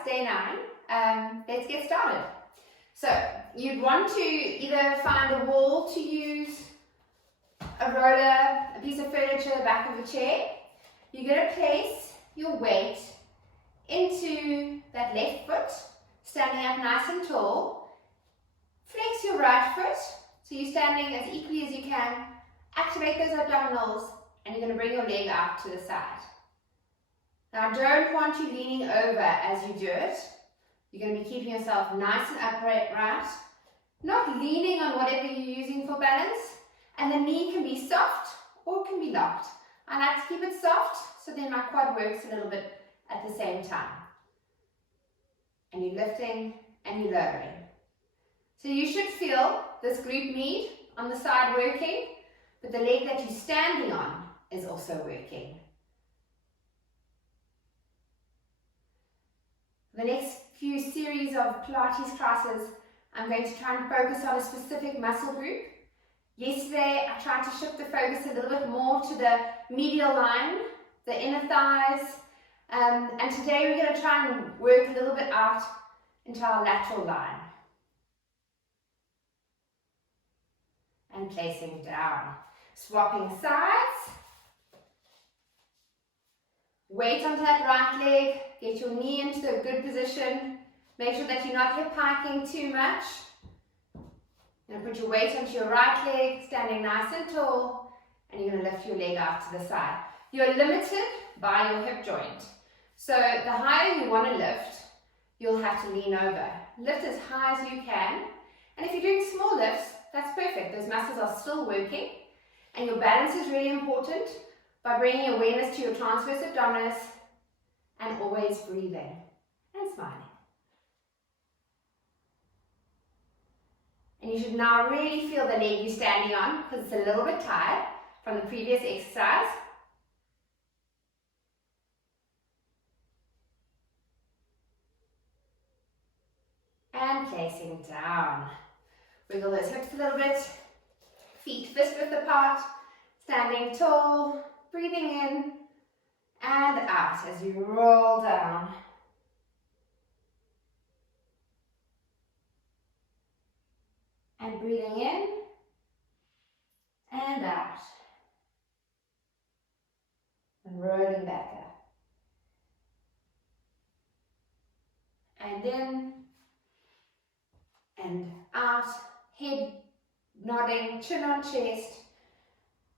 exercise, day 9. Let's get started. So you'd want to either find a wall to use, a roller, a piece of furniture, the back of a chair. You're going to place your weight into that left foot, standing up nice and tall. Flex your right foot, so you're standing as equally as you can. Activate those abdominals, and you're going to bring your leg out to the side. Now I don't want you leaning over as you do it. You're going to be keeping yourself nice and upright, not leaning on whatever you're using for balance, and the knee can be soft or can be locked. I like to keep it soft, so then my quad works a little bit at the same time. And you're lifting and you're lowering. So you should feel this glute med on the side working, but the leg that you're standing on is also working. The next few series of Pilates classes, I'm going to try and focus on a specific muscle group. Yesterday, I tried to shift the focus a little bit more to the medial line, the inner thighs, and today we're going to try and work a little bit out into our lateral line. And placing down. Swapping sides. Weight onto that right leg. Get your knee into a good position. Make sure that you're not hip hiking too much. And put your weight onto your right leg, standing nice and tall, and you're going to lift your leg out to the side. You're limited by your hip joint. So the higher you want to lift, you'll have to lean over. Lift as high as you can. And if you're doing small lifts, that's perfect. Those muscles are still working. And your balance is really important by bringing awareness to your transverse abdominis and always breathing and smiling. And you should now really feel the leg you're standing on because it's a little bit tired from the previous exercise. And placing down. Wiggle those hips a little bit. Feet fist width apart. Standing tall. Breathing in and out as you roll down. And breathing in and out. And rolling back up. And in and out. Head nodding, chin on chest.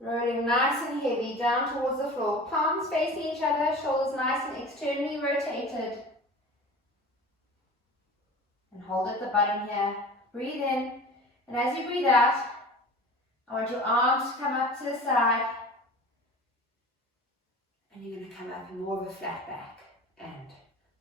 Rolling nice and heavy down towards the floor. Palms facing each other, shoulders nice and externally rotated. And hold at the bottom here. Breathe in. And as you breathe out, I want your arms to come up to the side. And you're going to come up in more of a flat back. And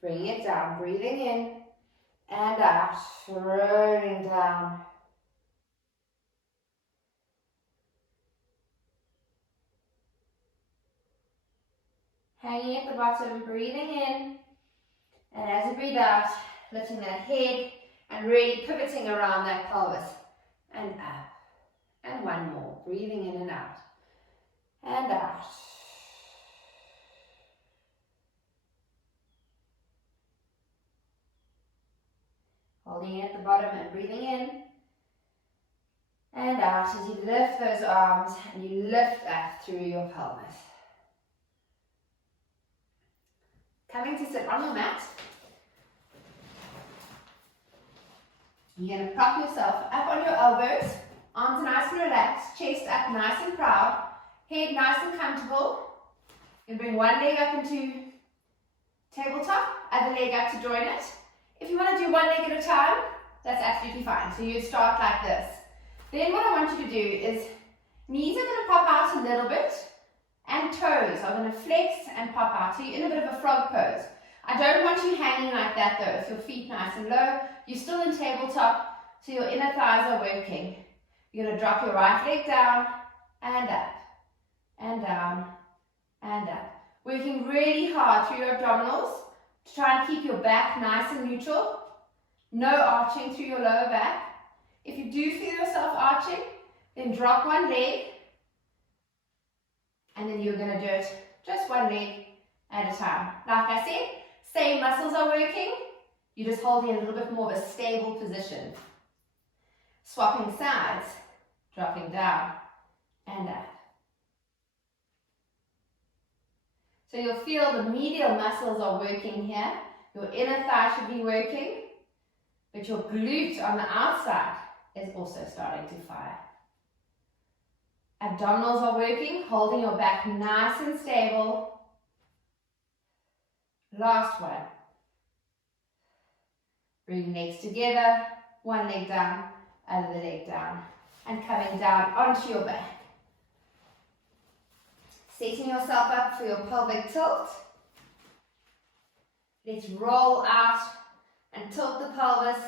bringing it down. Breathing in and out. Rolling down. Hanging at the bottom, breathing in, and as you breathe out, lifting that head and really pivoting around that pelvis, and up, and one more, breathing in and out, and out. Holding it at the bottom and breathing in, and out as you lift those arms and you lift up through your pelvis. Coming to sit on your mat. You're going to prop yourself up on your elbows, arms nice and relaxed, chest up nice and proud, head nice and comfortable. You bring one leg up into tabletop, other leg up to join it. If you want to do one leg at a time, that's absolutely fine. So you start like this. Then what I want you to do is knees are going to pop out a little bit. And toes are going to flex and pop out. So you're in a bit of a frog pose. I don't want you hanging like that though. With your feet nice and low. You're still in tabletop, so your inner thighs are working. You're going to drop your right leg down and up. And down and up. Working really hard through your abdominals to try and keep your back nice and neutral. No arching through your lower back. If you do feel yourself arching, then drop one leg. And then you're going to do it just one leg at a time. Like I said, same muscles are working, you're just holding a little bit more of a stable position. Swapping sides, dropping down and up. So you'll feel the medial muscles are working here. Your inner thigh should be working, but your glute on the outside is also starting to fire. Abdominals are working, holding your back nice and stable. Last one. Bring legs together, one leg down, other leg down, and coming down onto your back. Setting yourself up for your pelvic tilt. Let's roll out and tilt the pelvis.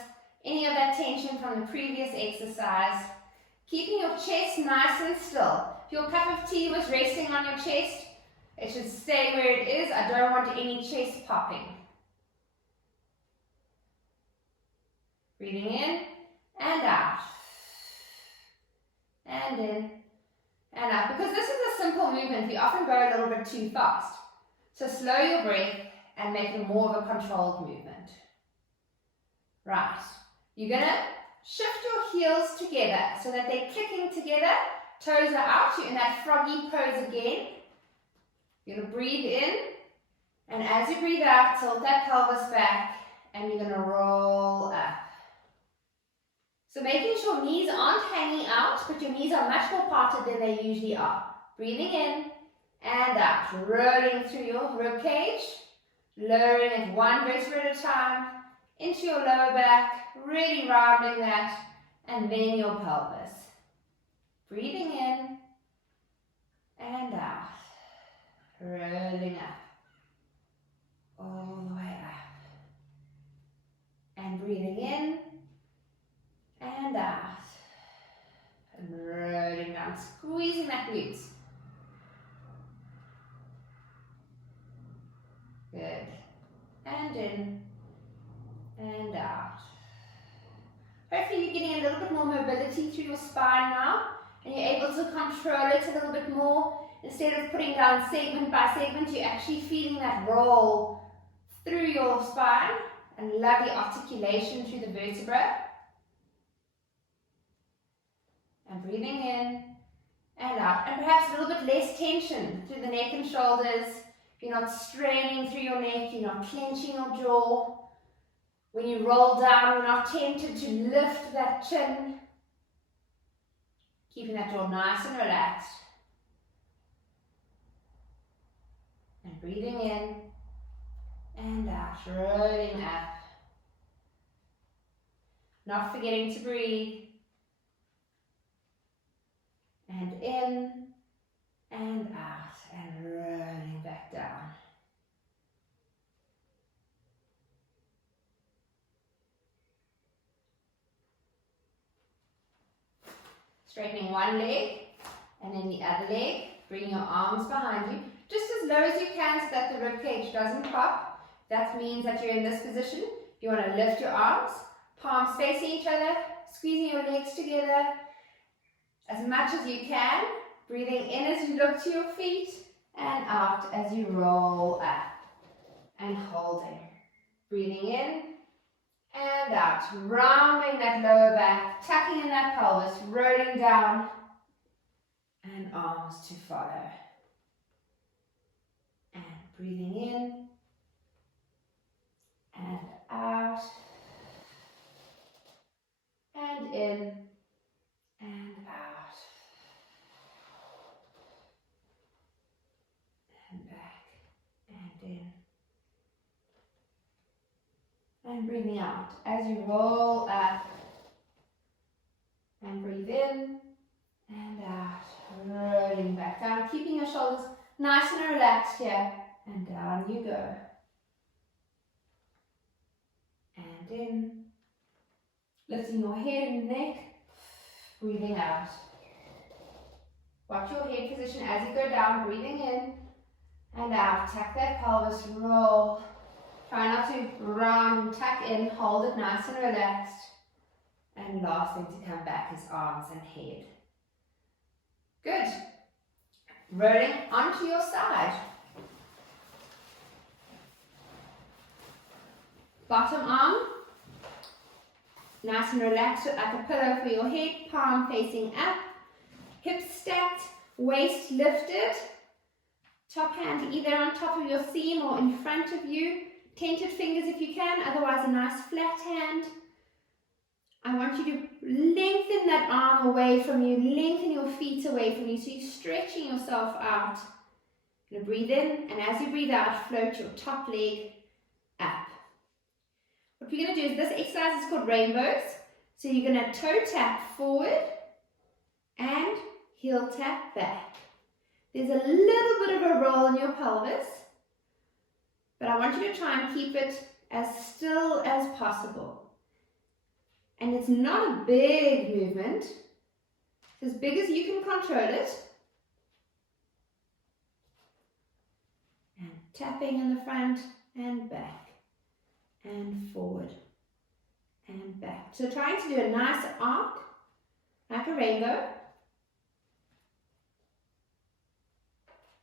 Any of that tension from the previous exercise. Keeping your chest nice and still. If your cup of tea was resting on your chest, it should stay where it is. I don't want any chest popping. Breathing in and out. And in and out. Because this is a simple movement, we often go a little bit too fast. So slow your breath and make it more of a controlled movement. Right. You're going to shift your heels together so that they're clicking together. Toes are out. You're in that froggy pose again. You're going to breathe in. And as you breathe out, tilt that pelvis back. And you're going to roll up. So making sure knees aren't hanging out, but your knees are much more parted than they usually are. Breathing in and out. Rolling through your rib cage. Lowering it one vertebra at a time. Into your lower back, really rounding that, and then your pelvis. Breathing in and out, rolling up, all the way up. And breathing in and out, and rolling down, squeezing that glutes. Good. And in. And out. Hopefully you're getting a little bit more mobility through your spine now, and you're able to control it a little bit more. Instead of putting down segment by segment, you're actually feeling that roll through your spine and lovely articulation through the vertebra. And breathing in and out. And perhaps a little bit less tension through the neck and shoulders. You're not straining through your neck, you're not clenching your jaw. When you roll down, you're not tempted to lift that chin. Keeping that jaw nice and relaxed. And breathing in and out, rolling up. Not forgetting to breathe. And in and out, and rolling back down. Straightening one leg and then the other leg. Bring your arms behind you, just as low as you can so that the rib cage doesn't pop. That means that you're in this position. You want to lift your arms, palms facing each other, squeezing your legs together as much as you can. Breathing in as you look to your feet and out as you roll up and holding. Breathing in and out, rounding that lower back, tucking in that pelvis, rolling down, and arms to follow. And breathing in and out, and in and out, and back and in. And breathing out as you roll up and breathe in and out, rolling back down, keeping your shoulders nice and relaxed here, and down you go. And in, lifting your head and neck, breathing out. Watch your head position as you go down, breathing in and out, tuck that pelvis, roll. Try not to round and tuck in, hold it nice and relaxed. And last thing to come back is arms and head. Good. Rolling onto your side. Bottom arm, nice and relaxed like a pillow for your head, palm facing up, hips stacked, waist lifted, top hand either on top of your seam or in front of you, tented fingers if you can, otherwise a nice flat hand. I want you to lengthen that arm away from you, lengthen your feet away from you, so you're stretching yourself out. You're going to breathe in, and as you breathe out, float your top leg up. What we're going to do is, this exercise is called rainbows. So you're going to toe tap forward and heel tap back. There's a little bit of a roll in your pelvis, but I want you to try and keep it as still as possible. And it's not a big movement. It's as big as you can control it. And tapping in the front and back and forward and back. So trying to do a nice arc, like a rainbow.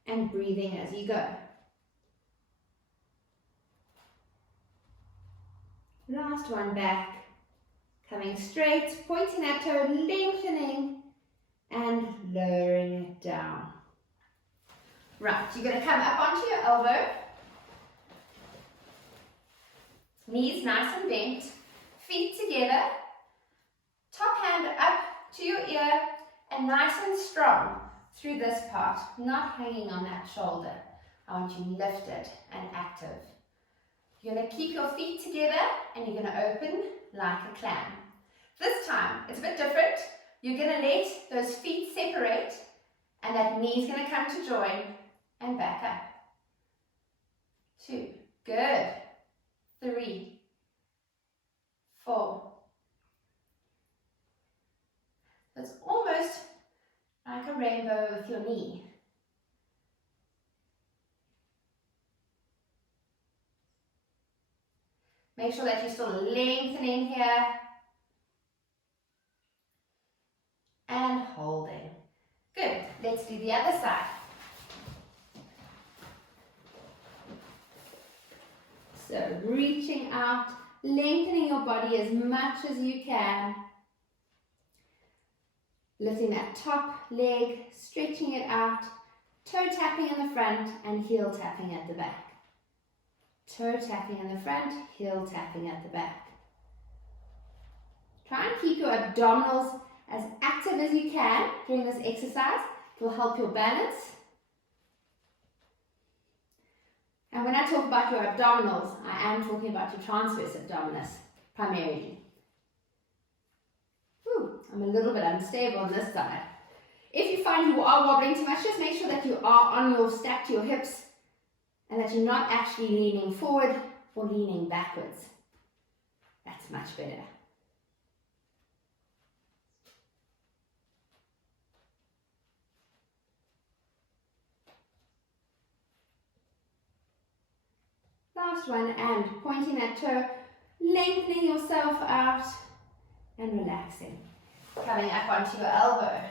And breathing as you go. Last one back. Coming straight, pointing that toe, lengthening, and lowering it down. Right, you're going to come up onto your elbow. Knees nice and bent. Feet together. Top hand up to your ear, and nice and strong through this part, not hanging on that shoulder. I want you lifted and active. You're going to keep your feet together, and you're going to open like a clam. This time, it's a bit different. You're going to let those feet separate, and that knee's going to come to join, and back up. 2, good. 3, 4. It's almost like a rainbow with your knee. Make sure that you're still lengthening here. And holding. Good. Let's do the other side. So reaching out, lengthening your body as much as you can. Lifting that top leg, stretching it out, toe tapping in the front and heel tapping at the back. Toe tapping in the front, heel tapping at the back. Try and keep your abdominals as active as you can during this exercise. It will help your balance. And when I talk about your abdominals, I am talking about your transverse abdominis primarily. I'm a little bit unstable on this side. If you find you are wobbling too much, just make sure that you are on your stack to your hips and that you're not actually leaning forward or leaning backwards. That's much better. Last one, and pointing that toe, lengthening yourself out and relaxing. Coming up onto your elbow,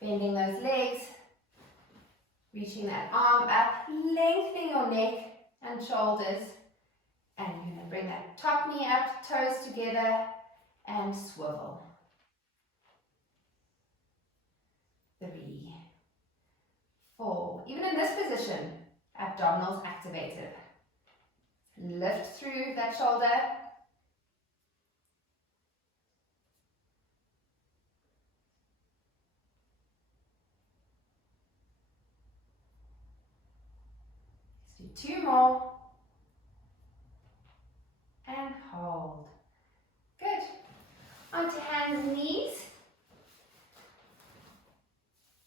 bending those legs, reaching that arm up, lengthening your neck and shoulders, and you're going to bring that top knee up, toes together, and swivel. 3, 4. Even in this position, abdominals activated. Lift through that shoulder. Let's do 2 more. And hold. Good. Onto hands and knees.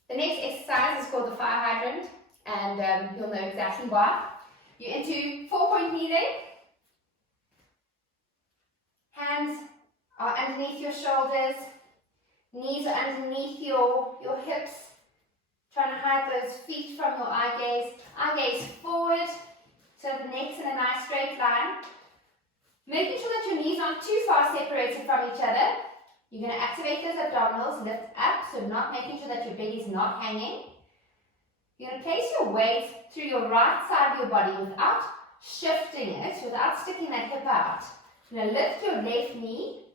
The next exercise is called the fire hydrant, and you'll know exactly why. You're into 4-point kneeling. Hands are underneath your shoulders. Knees are underneath your hips. Trying to hide those feet from your eye gaze. Eye gaze forward, so the neck's in a nice straight line. Making sure that your knees aren't too far separated from each other. You're going to activate those abdominals, lift up, so not making sure that your belly's not hanging. You're going to place your weight through your right side of your body without shifting lifting it without sticking that hip out. You're going to lift your left knee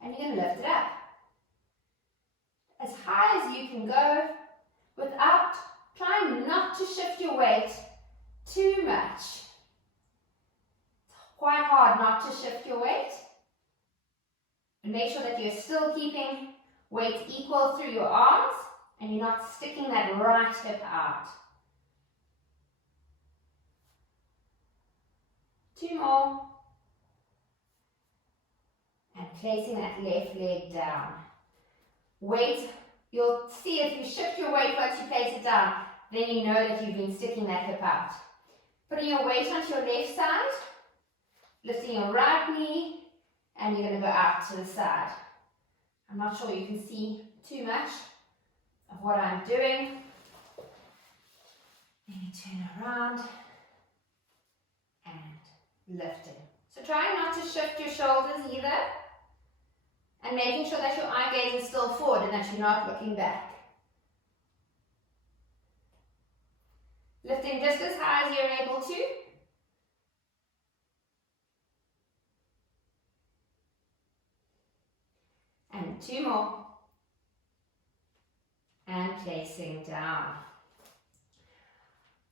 and you're going to lift it up as high as you can go without trying not to shift your weight too much. It's quite hard not to shift your weight. And make sure that you're still keeping weight equal through your arms and you're not sticking that right hip out. 2 more. And placing that left leg down. Weight, you'll see if you shift your weight once you place it down, then you know that you've been sticking that hip out. Putting your weight onto your left side, lifting your right knee, and you're going to go out to the side. I'm not sure you can see too much of what I'm doing. Then you turn around and lifting. So try not to shift your shoulders either, and making sure that your eye gaze is still forward and that you're not looking back. Lifting just as high as you're able to. And 2 more. And placing down.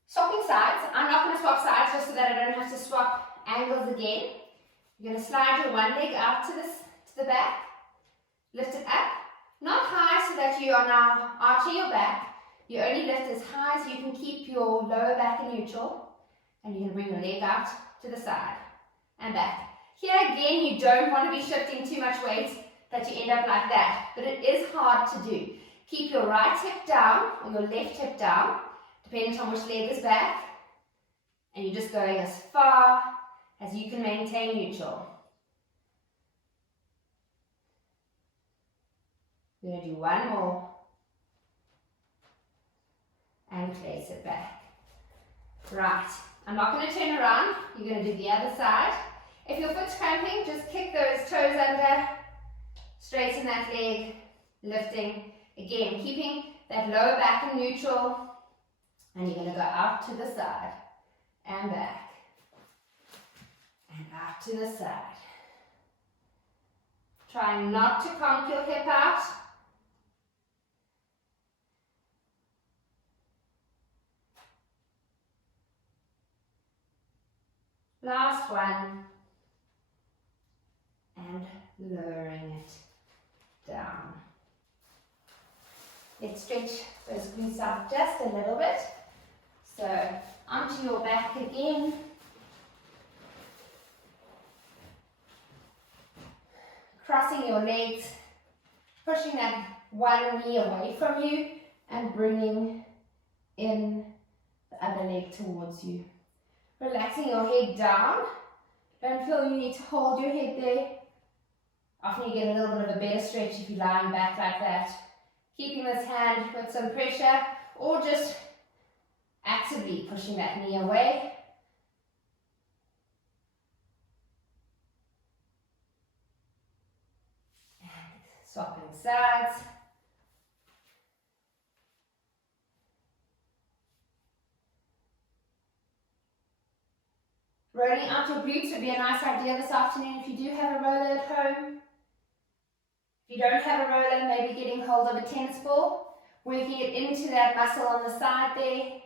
Swapping sides. I'm not going to swap sides just so that I don't have to swap angles again. You're going to slide your one leg out to the back. Lift it up. Not high so that you are now arching your back. You only lift as high as you can keep your lower back in neutral. And you're going to bring your leg out to the side and back. Here again, you don't want to be shifting too much weight that you end up like that, but it is hard to do. Keep your right hip down or your left hip down, depending on which leg is back, and you're just going as far as you can maintain neutral. We're going to do 1 more and place it back. Right, I'm not going to turn around, you're going to do the other side. If your foot's cramping, just kick those toes under. Straighten that leg, lifting. Again, keeping that lower back in neutral. And you're going to go out to the side and back. And out to the side. Try not to conk your hip out. Last one. And lowering it down. Let's stretch those glutes out just a little bit. So onto your back again. Crossing your legs, pushing that one knee away from you and bringing in the other leg towards you. Relaxing your head down. Don't feel you need to hold your head there. Often you get a little bit of a better stretch if you're lying back like that. Keeping this hand with some pressure or just actively pushing that knee away. And swapping sides. Rolling out your glutes would be a nice idea this afternoon if you do have a roller at home. If you don't have a roller, maybe getting hold of a tennis ball, working it into that muscle on the side there.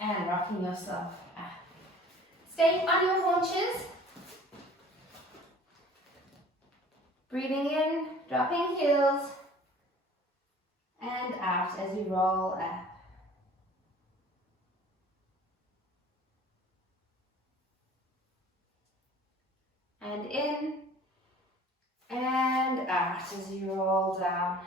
And rocking yourself up. Staying on your haunches. Breathing in, dropping heels. And out as you roll up. And in, and out as you roll down.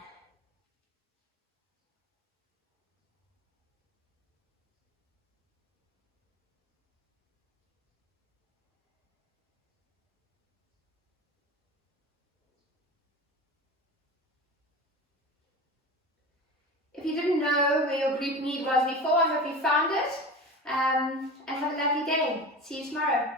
If you didn't know where your glute med was before, I hope you found it. And have a lovely day. See you tomorrow.